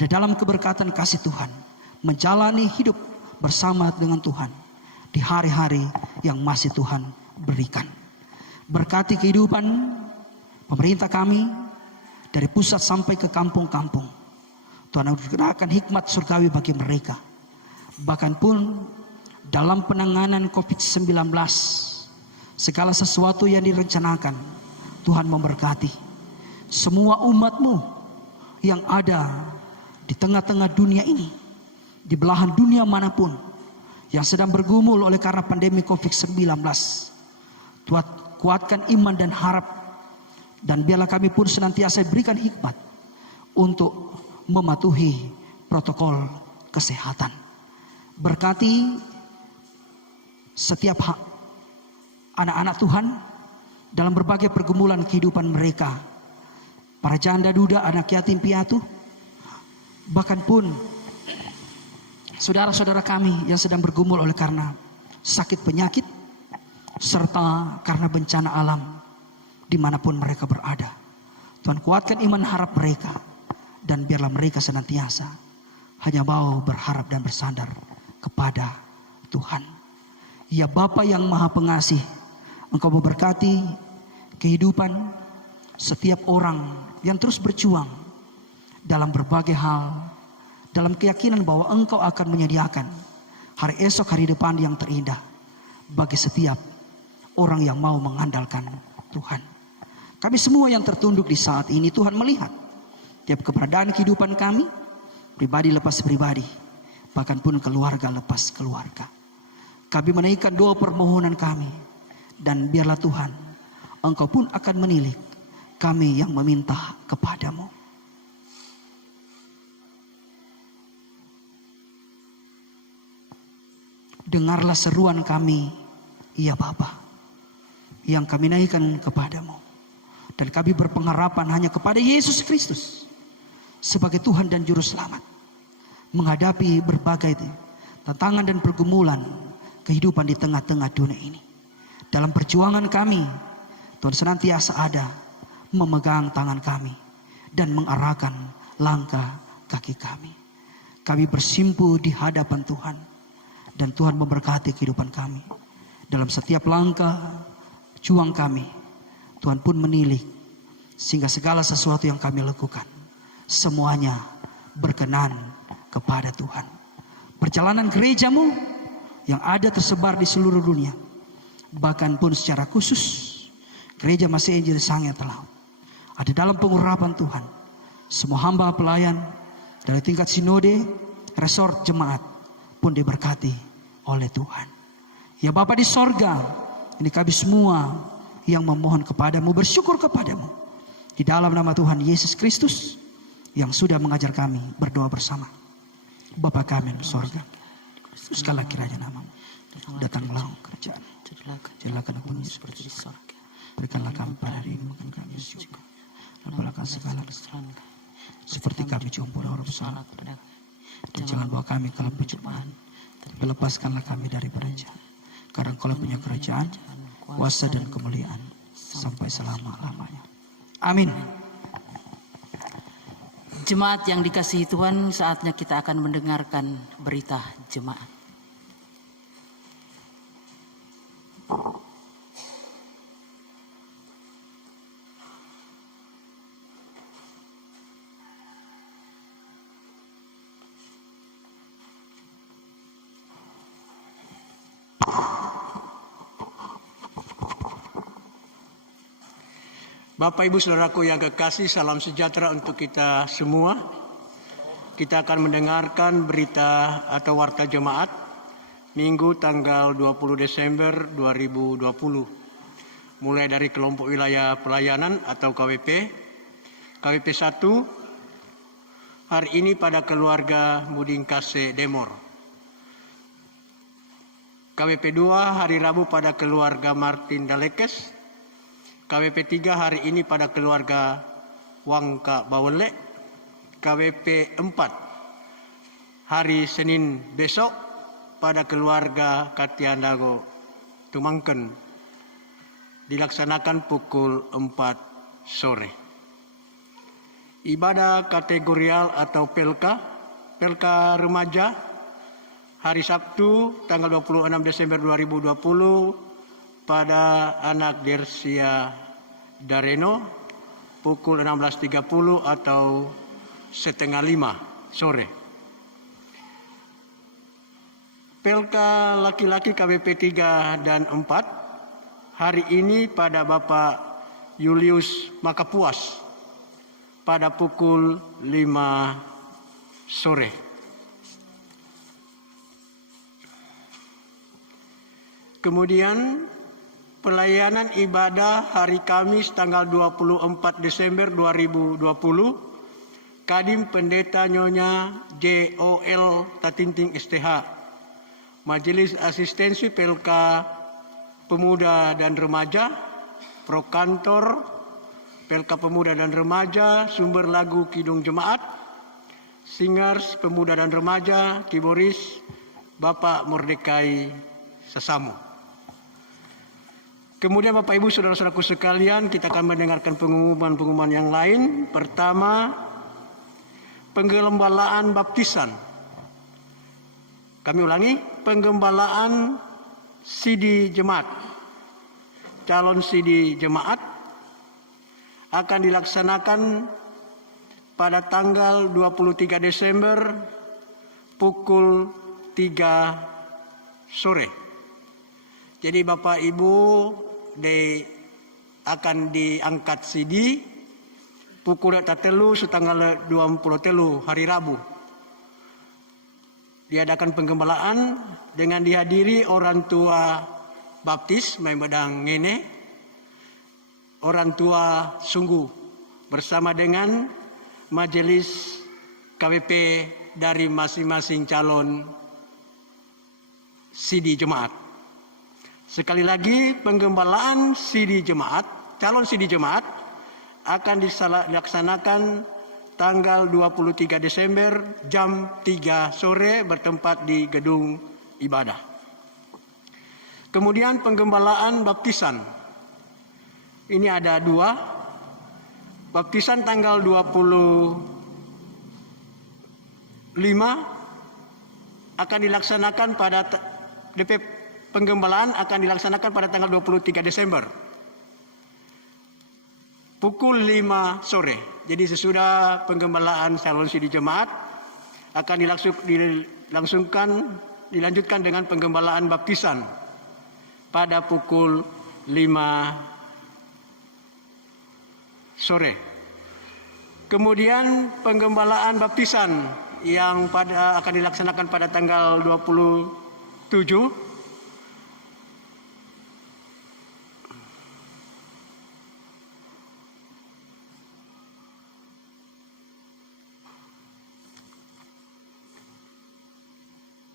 dalam keberkatan kasih Tuhan, menjalani hidup bersama dengan Tuhan di hari-hari yang masih Tuhan berikan. Berkati kehidupan pemerintah kami dari pusat sampai ke kampung-kampung. Tuhan gunakan hikmat surgawi bagi mereka. Bahkan pun dalam penanganan COVID-19, segala sesuatu yang direncanakan, Tuhan memberkati semua umat-Mu yang ada di tengah-tengah dunia ini, di belahan dunia manapun yang sedang bergumul oleh karena pandemi COVID-19. Tuhan kuatkan iman dan harap, dan biarlah kami pun senantiasa berikan hikmat untuk mematuhi protokol kesehatan. Berkati setiap anak-anak Tuhan dalam berbagai pergumulan kehidupan mereka, para janda duda, anak yatim piatu, bahkan pun saudara-saudara kami yang sedang bergumul oleh karena sakit penyakit, serta karena bencana alam dimanapun mereka berada. Tuhan kuatkan iman harap mereka, dan biarlah mereka senantiasa hanya mau berharap dan bersandar kepada Tuhan. Ya Bapa yang Maha Pengasih, Engkau memberkati kehidupan setiap orang yang terus berjuang dalam berbagai hal, dalam keyakinan bahwa Engkau akan menyediakan hari esok, hari depan yang terindah bagi setiap orang yang mau mengandalkan Tuhan. Kami semua yang tertunduk di saat ini, Tuhan melihat tiap keberadaan kehidupan kami, pribadi lepas pribadi, bahkan pun keluarga lepas keluarga. Kami menaikkan doa permohonan kami, dan biarlah Tuhan, Engkau pun akan menilik kami yang meminta kepadamu. Dengarlah seruan kami, ya Bapa, yang kami naikkan kepadamu. Dan kami berpengharapan hanya kepada Yesus Kristus sebagai Tuhan dan Juru Selamat, menghadapi berbagai tantangan dan pergumulan kehidupan di tengah-tengah dunia ini. Dalam perjuangan kami, Tuhan senantiasa ada memegang tangan kami dan mengarahkan langkah kaki kami. Kami bersimpu di hadapan Tuhan, dan Tuhan memberkati kehidupan kami. Dalam setiap langkah juang kami, Tuhan pun menilik, sehingga segala sesuatu yang kami lakukan, semuanya berkenan kepada Tuhan. Perjalanan gereja-Mu yang ada tersebar di seluruh dunia, bahkan pun secara khusus gereja Masih Injil Sangya Telaut, ada dalam pengurapan Tuhan. Semua hamba pelayan dari tingkat sinode, resort, jemaat pun diberkati oleh Tuhan. Ya Bapa di sorga, ini kami semua yang memohon kepadamu, bersyukur kepadamu, di dalam nama Tuhan Yesus Kristus yang sudah mengajar kami berdoa bersama. Bapa kami di sorga, segala kiranya namamu, datanglah kerajaan. Jadilah kami seperti di sorga. Berikanlah kami pada hari ini makan kami juga. Ampunilah segala kesalahan kami, seperti kami juga orang bersalah kepada kami. Dan jangan bawa kami ke dalam pencobaan, tapi lepaskanlah kami daripada jahat. Karena Engkau punya kerajaan, kuasa dan kemuliaan sampai selama-lamanya. Amin. Jemaat yang dikasihi Tuhan, saatnya kita akan mendengarkan berita jemaat. Bapak Ibu Saudaraku yang kekasih, salam sejahtera untuk kita semua. Kita akan mendengarkan berita atau warta jemaat Minggu tanggal 20 Desember 2020. Mulai dari kelompok wilayah pelayanan atau KWP. KWP 1 hari ini pada keluarga Mudingkase Demor. KWP 2 hari Rabu pada keluarga Martin Dalekes. KWP 3 hari ini pada keluarga Wangka Bawelek. KWP 4 hari Senin besok pada keluarga Katiandago Tumangken. Dilaksanakan pukul 4 sore. Ibadah kategorial atau Pelka remaja hari Sabtu tanggal 26 Desember 2020 pada anak Dersia Dareno pukul 16.30 atau 4:30 sore. Pelka laki-laki KWP 3 dan 4 hari ini pada Bapak Julius Makapuas pada pukul 5 sore. Kemudian pelayanan ibadah hari Kamis tanggal 24 Desember 2020, Kadim Pendeta Nyonya JOL Tatinting STH, Majelis Asistensi Pelka Pemuda dan Remaja, Prokantor Pelka Pemuda dan Remaja, Sumber Lagu Kidung Jemaat, Singers Pemuda dan Remaja, Tiboris, Bapak Mordekai Sasamu. Kemudian Bapak Ibu Saudara-saudaraku sekalian, kita akan mendengarkan pengumuman-pengumuman yang lain. Pertama, penggembalaan baptisan. Kami ulangi, penggembalaan CD Jemaat. Calon CD Jemaat akan dilaksanakan pada tanggal 23 Desember pukul 3 sore. Jadi Bapak Ibu akan diangkat CD pukul telu setanggal 20 telu hari Rabu. Diadakan penggembalaan dengan dihadiri orang tua baptis Maimedang Ngene, orang tua sungguh bersama dengan majelis KWP dari masing-masing calon CD Jemaat. Sekali lagi, penggembalaan CD Jemaat, calon CD Jemaat akan dilaksanakan tanggal 23 Desember jam 3 sore bertempat di gedung ibadah. Kemudian penggembalaan baptisan. Ini ada 2. Baptisan tanggal 25 akan dilaksanakan pada penggembalaan akan dilaksanakan pada tanggal 23 Desember. Pukul 5 sore. Jadi sesudah penggembalaan calon CD Jemaat akan dilanjutkan dengan penggembalaan baptisan pada pukul 5 sore. Kemudian penggembalaan baptisan yang akan dilaksanakan pada tanggal 27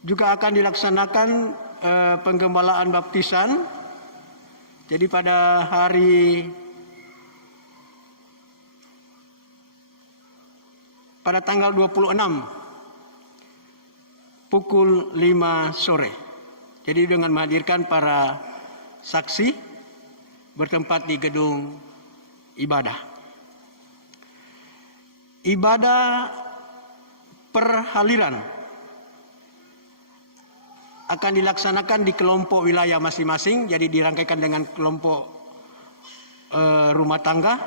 juga akan dilaksanakan penggembalaan baptisan Jadi pada tanggal 26 pukul 5 sore. Jadi dengan menghadirkan para saksi bertempat di gedung ibadah. Ibadah perhaliran akan dilaksanakan di kelompok wilayah masing-masing, jadi dirangkaikan dengan kelompok rumah tangga.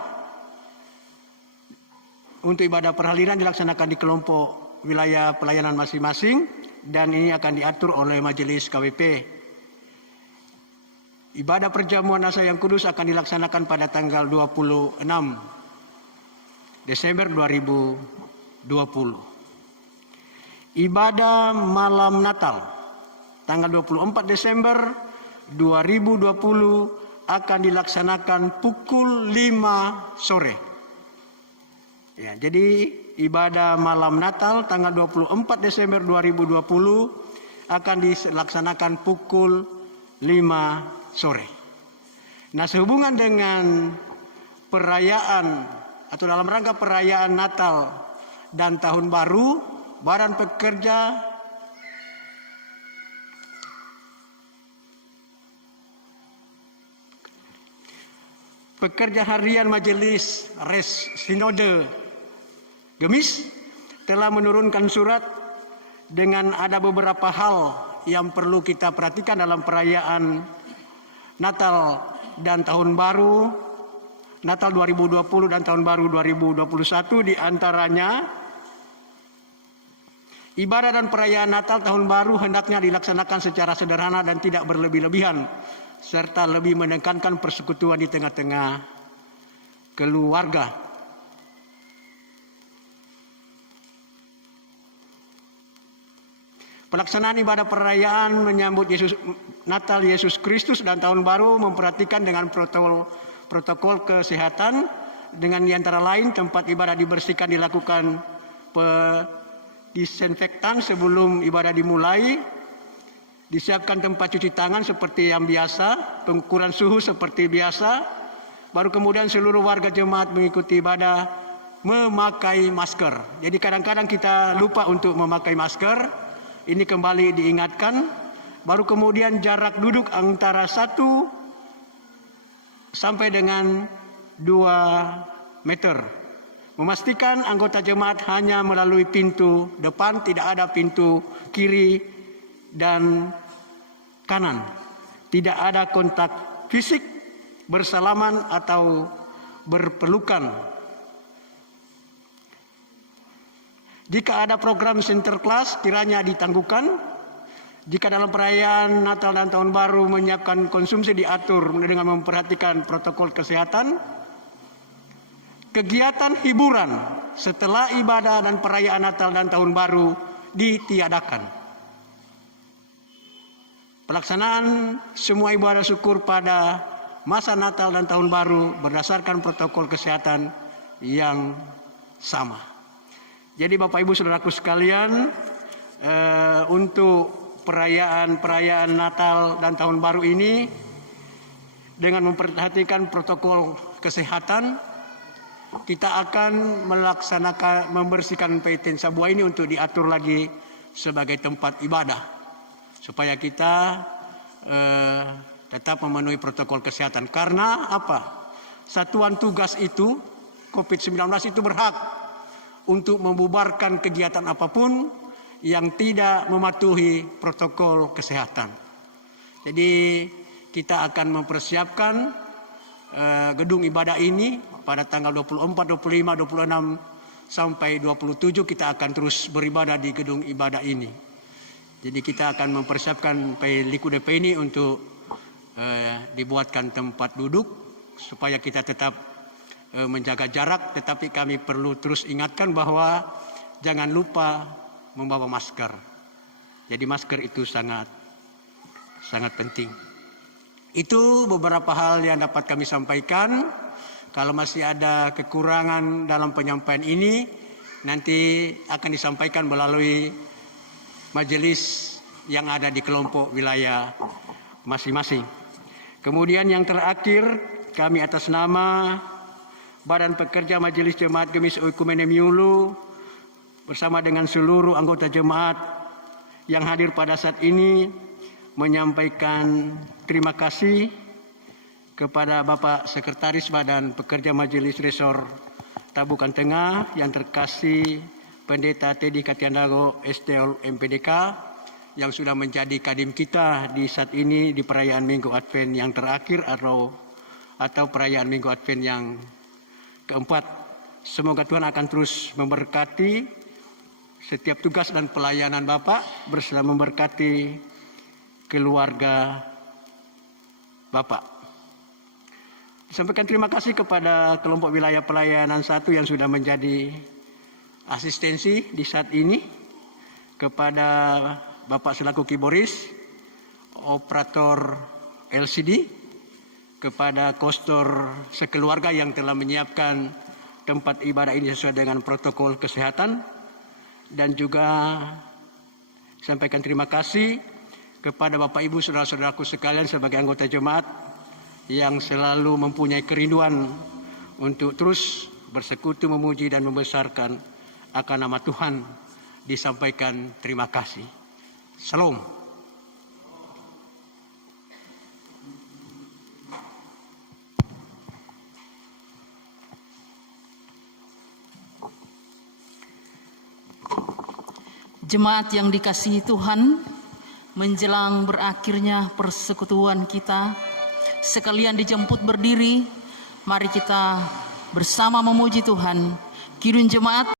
Untuk ibadah perhaliran dilaksanakan di kelompok wilayah pelayanan masing-masing dan ini akan diatur oleh Majelis KWP. Ibadah perjamuan Nasa yang Kudus akan dilaksanakan pada tanggal 26 Desember 2020. Ibadah malam Natal tanggal 24 Desember 2020 akan dilaksanakan pukul 5 sore. Ya, jadi ibadah malam Natal tanggal 24 Desember 2020 akan dilaksanakan pukul 5 sore. Nah, sehubungan dengan perayaan atau dalam rangka perayaan Natal dan Tahun Baru, Badan Pekerja Harian Majelis Sinode Gemis telah menurunkan surat dengan ada beberapa hal yang perlu kita perhatikan dalam perayaan Natal dan Tahun Baru, Natal 2020 dan Tahun Baru 2021, di antaranya ibadah dan perayaan Natal Tahun Baru hendaknya dilaksanakan secara sederhana dan tidak berlebih-lebihan, serta lebih menekankan persekutuan di tengah-tengah keluarga. Pelaksanaan ibadah perayaan menyambut Natal Yesus Kristus dan Tahun Baru memperhatikan dengan protokol kesehatan, dengan antara lain tempat ibadah dibersihkan, dilakukan disinfektan sebelum ibadah dimulai, disiapkan tempat cuci tangan seperti yang biasa, pengukuran suhu seperti biasa, baru kemudian seluruh warga jemaat mengikuti ibadah memakai masker. Jadi kadang-kadang kita lupa untuk memakai masker. Ini kembali diingatkan, baru kemudian jarak duduk antara 1 sampai dengan 2 meter. Memastikan anggota jemaat hanya melalui pintu depan, tidak ada pintu kiri dan kanan. Tidak ada kontak fisik, bersalaman atau berpelukan. Jika ada program sinterklas kiranya ditangguhkan. Jika dalam perayaan Natal dan Tahun Baru menyiapkan konsumsi diatur dengan memperhatikan protokol kesehatan. Kegiatan hiburan setelah ibadah dan perayaan Natal dan Tahun Baru ditiadakan. Pelaksanaan semua ibadah syukur pada masa Natal dan Tahun Baru berdasarkan protokol kesehatan yang sama. Jadi Bapak Ibu Saudaraku sekalian, untuk perayaan Natal dan Tahun Baru ini dengan memperhatikan protokol kesehatan, kita akan membersihkan Peiten Sabua ini untuk diatur lagi sebagai tempat ibadah, supaya kita tetap memenuhi protokol kesehatan. Karena apa? Satuan tugas itu, COVID-19 itu berhak untuk membubarkan kegiatan apapun yang tidak mematuhi protokol kesehatan. Jadi kita akan mempersiapkan gedung ibadah ini pada tanggal 24, 25, 26 sampai 27 kita akan terus beribadah di gedung ibadah ini. Jadi kita akan mempersiapkan Liku DP ini untuk dibuatkan tempat duduk supaya kita tetap menjaga jarak, tetapi kami perlu terus ingatkan bahwa jangan lupa membawa masker. Jadi masker itu sangat penting. Itu beberapa hal yang dapat kami sampaikan. Kalau masih ada kekurangan dalam penyampaian ini, nanti akan disampaikan melalui majelis yang ada di kelompok wilayah masing-masing. Kemudian yang terakhir, kami atas nama Badan Pekerja Majelis Jemaat Gemis Oikumene Miulu bersama dengan seluruh anggota jemaat yang hadir pada saat ini menyampaikan terima kasih kepada Bapak Sekretaris Badan Pekerja Majelis Resor Tabukan Tengah yang terkasih Pendeta Teddy Katiandago STL MPDK yang sudah menjadi kadim kita di saat ini di perayaan Minggu Advent yang terakhir atau perayaan Minggu Advent yang keempat. Semoga Tuhan akan terus memberkati setiap tugas dan pelayanan Bapak bersama memberkati keluarga Bapak. Sampaikan terima kasih kepada kelompok wilayah pelayanan 1 yang sudah menjadi asistensi di saat ini, kepada Bapak selaku kiboris, operator LCD, kepada kostor sekeluarga yang telah menyiapkan tempat ibadah ini sesuai dengan protokol kesehatan, dan juga sampaikan terima kasih kepada Bapak Ibu saudara-saudaraku sekalian sebagai anggota jemaat yang selalu mempunyai kerinduan untuk terus bersekutu, memuji dan membesarkan akan nama Tuhan. Disampaikan terima kasih. Salam. Jemaat yang dikasihi Tuhan, menjelang berakhirnya persekutuan kita, sekalian dijemput berdiri, mari kita bersama memuji Tuhan. Kidung jemaat